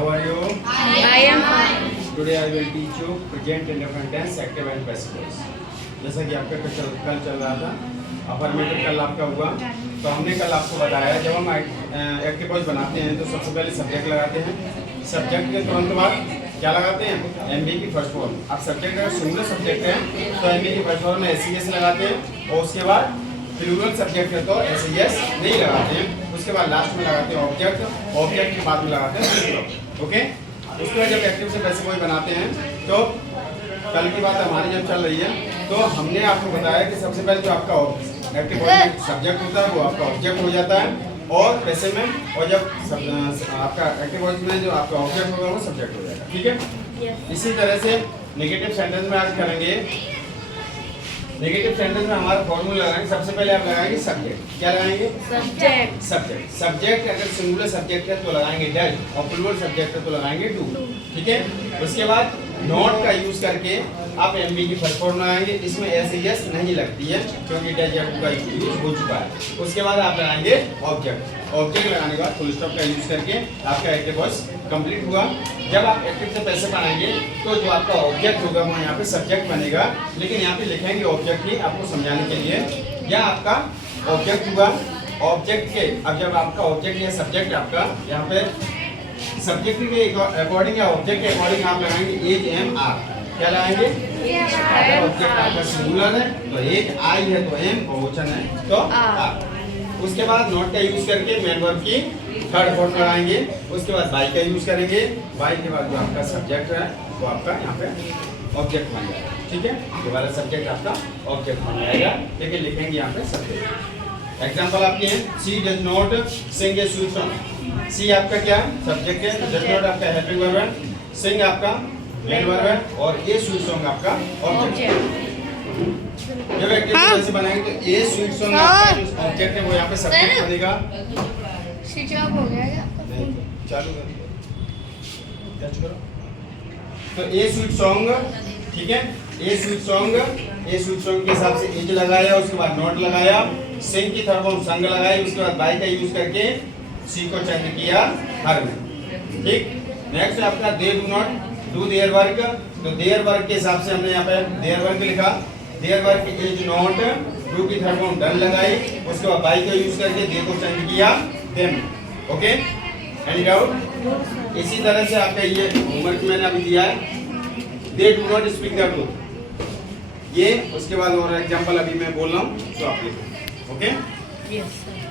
How are you? I am fine. Today I will teach you present indefinite tense, active and passive voice. जैसा कि आपका कल चल रहा था, अफर्मेटिव कल आपका हुआ, तो हमने कल आपको बताया जब हम एक्टिव वॉइस बनाते हैं तो सबसे पहले सब्जेक्ट लगाते हैं। सब्जेक्ट के तुरंत बाद क्या लगाते हैं? एमबी की फर्स्ट फॉर्म। अब सब्जेक्ट अगर सिंगुलर सब्जेक्ट है तो एमबी की फर्स्ट फॉर्म में एसईएस लगाते हैं, और उसके बाद प्लूरल सब्जेक्ट है तो एसईएस नहीं लगाते हैं, उसके बाद लास्ट में लगाते हैं ऑब्जेक्ट, ऑब्जेक्ट के बाद में लगाते हैं प्लूरल। ओके, उसके बाद जब एक्टिव से पैसिव वॉइस बनाते हैं तो कल की बात हमारी जब चल रही है तो हमने आपको बताया कि सबसे पहले जो आपका एक्टिव वॉइस में सब्जेक्ट होता है वो आपका ऑब्जेक्ट हो जाता है, और पैसिव में, और जब आपका एक्टिव वॉइस में जो आपका ऑब्जेक्ट होगा वो सब्जेक्ट हो जाएगा। ठीक है, इसी तरह से नेगेटिव सेंटेंस में आज करेंगे। नेगेटिव सेंटेंस में हमारा फॉर्मूला लगाएंगे। सबसे पहले आप लगाएंगे सब्जेक्ट। क्या लगाएंगे? सब्जेक्ट। सब्जेक्ट। सब्जेक्ट अगर सिंगुलर सब्जेक्ट है तो लगाएंगे डज, और प्लूरल सब्जेक्ट है तो लगाएंगे डू। ठीक है, उसके बाद नॉट का यूज करके आप एमबी की फर्स्ट फॉर्म लगाएंगे। इसमें एसईएस नहीं लगती है क्योंकि डज या डू का यूज हो चुका है। उसके बाद आप लगाएंगे ऑब्जेक्ट। ऑब्जेक्ट लगाने के बाद फुल स्टॉप का यूज करके आपका एक्टिव वॉइस कंप्लीट हुआ। जब आप एक्टिव से पैसिव बनाएंगे तो जो आपका ऑब्जेक्ट होगा वो यहाँ पे सब्जेक्ट बनेगा, लेकिन यहाँ पे लिखेंगे ऑब्जेक्ट ही आपको समझाने के लिए। यह आपका ऑब्जेक्ट हुआ, ऑब्जेक्ट के अब जब आपका ऑब्जेक्ट या सब्जेक्ट आपका यहाँ पे सब्जेक्ट के अकॉर्डिंग या ऑब्जेक्ट के अकॉर्डिंग आप लगाएंगे एज एम आर। क्या लगाएंगे? अगर ऑब्जेक्ट आपका सिंगुलर है तो एक आई है तो एम, बहुवचन है तो आर। उसके बाद नॉट का यूज करके मेन वर्ब की थर्ड फॉर्म लगाएंगे। उसके बाद बाई का यूज करेंगे। बाई के बाद जो आपका सब्जेक्ट है वो आपका यहाँ पे ऑब्जेक्ट बन जाएगा। ठीक है, दोबारा सब्जेक्ट आपका ऑब्जेक्ट बन जाएगा, लेकिन लिखेंगे यहाँ पे सब्जेक्ट। एग्जांपल आपके हैं, she does not sing a sweet song. She आपका क्या है? सब्जेक्ट है। डज नॉट आपका हेल्पिंग वर्ब है, सिंग आपका मेन वर्ब है, और ए स्वीट सॉन्ग आपका ऑब्जेक्ट है। जब एक्टिव वैसे बनाएंगे तो ए स्वीट सॉन्ग आपका जो ऑब्जेक्ट है वो यहाँ पे सब्जेक्ट बनेगा। स्विच ऑफ हो गया क्या? नहीं, चालू कर टच करो तो ए स्वीट सॉन्ग। ठीक है, ए स्वीट सॉन्ग के हिसाब से एज लगाया, उसके बाद नॉट लगाया, सिंग की थर्ड फॉर्म संग लगाई, उसके बाद बाई का यूज करके सी को चेंज किया हर में। ठीक, नेक्स्ट आपका they do not do their work. तो देयर वर्क के हिसाब से हमने यहाँ पे देयर वर्क लिखा। Their work is not, do की थर्ड फॉर्म डन लगाई, उसके बाद बाई का यूज करके दे को चेंज किया देम। Okay, any doubt? इसी तरह से आपका ये होमवर्क मैंने अभी दिया है, they do not speak the truth. ये उसके बाद और एग्जांपल अभी मैं बोल रहा हूँ तो आप लिखो। Okay, yes.